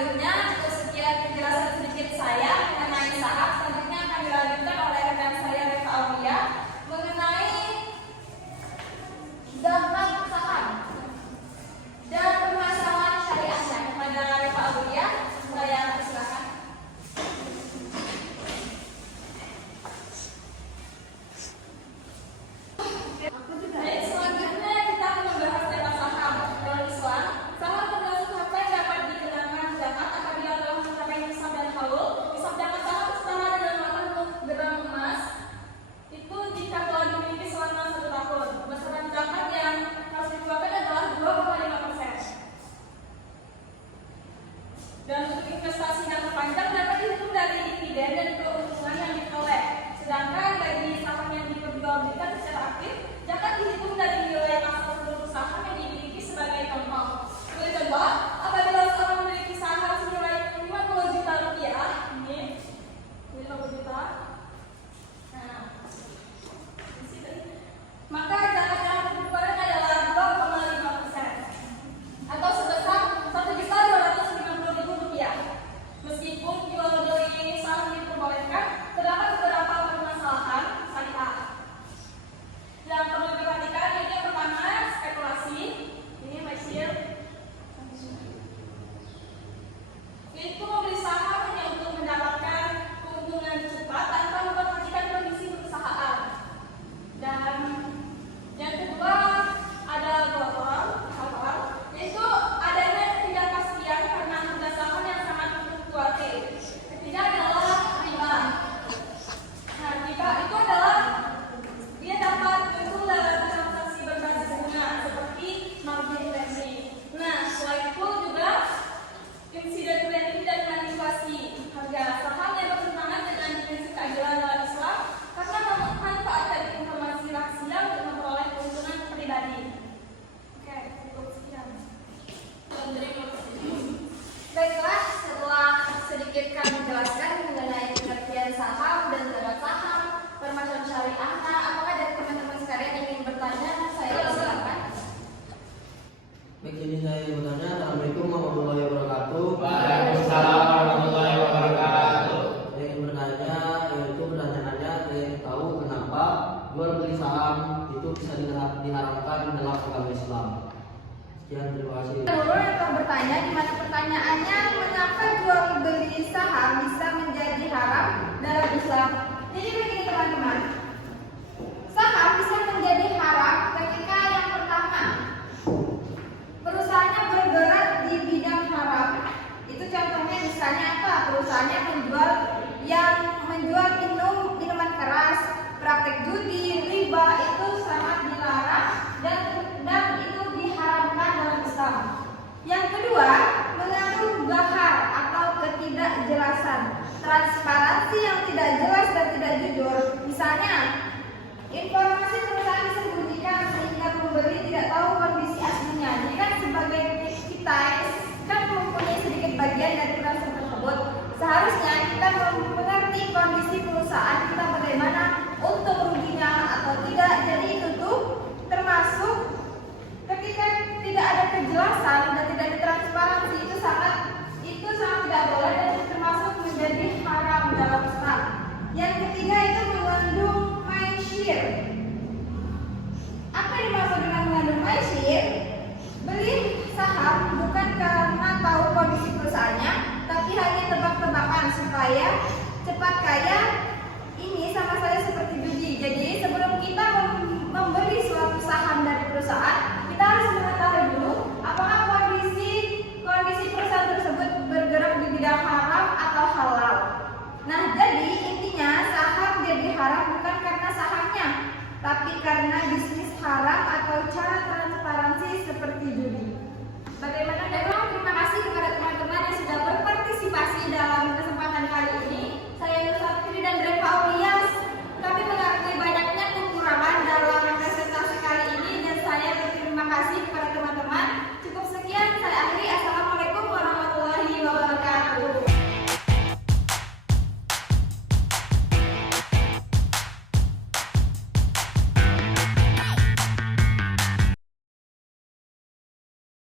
selanjutnya, cukup sekian penjelasan sedikit saya mengenai saham. Selanjutnya akan dilanjutkan oleh rekan saya Reva Aulia mengenai dampak saham dan permasalahan syariahnya. Kepada Reva Aulia, saya silakan. Baik, selanjutnya kita akan membahas tentang saham. Dalam Islam, saham termasuk harta yang dapat dikenakan zakat apabila telah mencapai nisab dan haul. Disabdakan saham setara dengan 80 gram emas itu jika telah dimiliki selama 1 tahun. Besaran zakat yang harus dikeluarkan adalah 2,5%. Dan untuk investasi jangka panjang dapat dihitung dari dividen dan keuntungan yang diperoleh. Sedangkan bagi saham yang diperjualbelikan secara aktif, zakat dihitung dari nilai asal seluruh saham yang dimiliki. Sebagai contoh, sebagai contoh, apabila seorang memiliki saham senilai 50 juta rupiah, ini 50 juta, nah, maka zakat yang harus dikeluarkan adalah 2,5% atau sebesar 1.250.000 rupiah. Meskipun jual beli saham diperbolehkan, terdapat beberapa permasalahan syariah yang perlu diperhatikan. Yaitu yang pertama, spekulasi. Ini masih itu membeli saham hanya untuk mendapatkan keuntungan cepat tanpa memperhatikan kondisi perusahaan. Dan yang kedua ada hal yaitu adanya ketidakpastian karena harga saham yang sangat fluktuatif. Ketiga adalah riba. Nah, riba itu adalah dia dapat muncul dalam transaksi berbasis bunga seperti margin lending. Nah, selain itu juga insiden lending dan manipulasi harga saham yang bertentangan dengan prinsip keadilan dalam Islam karena memanfaatkan informasi rahasia untuk memperoleh keuntungan pribadi. Oke, cukup sekian. Baiklah, setelah sedikit kami jelaskan mengenai pengertian saham dan zat saham, permasalahan syariahnya, apakah dari teman-teman sekalian ingin bertanya? Saya silakan. Baik, ini saya bertanya. Assalamualaikum warahmatullahi wabarakatuh. Waalaikumsalam warahmatullahi wabarakatuh. Saya ingin bertanya, yaitu pertanyaannya saya ingin tahu kenapa jual beli saham itu bisa diharamkan dalam agama Islam. Sekian, terima kasih. Dulu yang telah bertanya, di mana pertanyaannya mengapa jual beli saham bisa menjadi haram dalam Islam? Jadi begini teman-teman, saham bisa menjadi haram ketika yang pertama perusahaannya bergerak di bidang haram. Itu contohnya misalnya apa? Perusahaannya menjual minuman keras, praktek judi, riba, itu sangat dilarang dan itu diharamkan dalam Islam. Yang kedua, mengandung bahar atau ketidakjelasan, transparansi yang tidak jelas dan tidak jujur. Misalnya, informasi perusahaan disembunyikan sehingga pembeli tidak tahu kondisi aslinya. Jadi kan sebagai kita kan mempunyai sedikit bagian dari perusahaan tersebut, seharusnya kita mengerti kondisi perusahaan kita bagaimana, untung ruginya atau tidak. Jadi itu tuh termasuk ketika tidak ada kejelasan dan tidak ada transparansi, itu sangat tidak boleh dan termasuk menjadi haram dalam Islam. Yang ketiga itu mengandung maisir. Apa dimaksud dengan mengandung maisir? Beli saham bukan karena tahu kondisi perusahaannya, tapi hanya tebak-tebakan supaya cepat kaya. Ini sama saja seperti judi. Jadi sebelum kita membeli suatu saham dari perusahaan, kita harus mengetahui dulu apakah kondisi perusahaan tersebut bergerak di bidang haram atau halal. Nah, jadi intinya saham jadi haram bukan karena sahamnya, tapi karena bisnis haram atau cara transparansi seperti judi. Bagaimana? Terima kasih kepada teman-teman yang sudah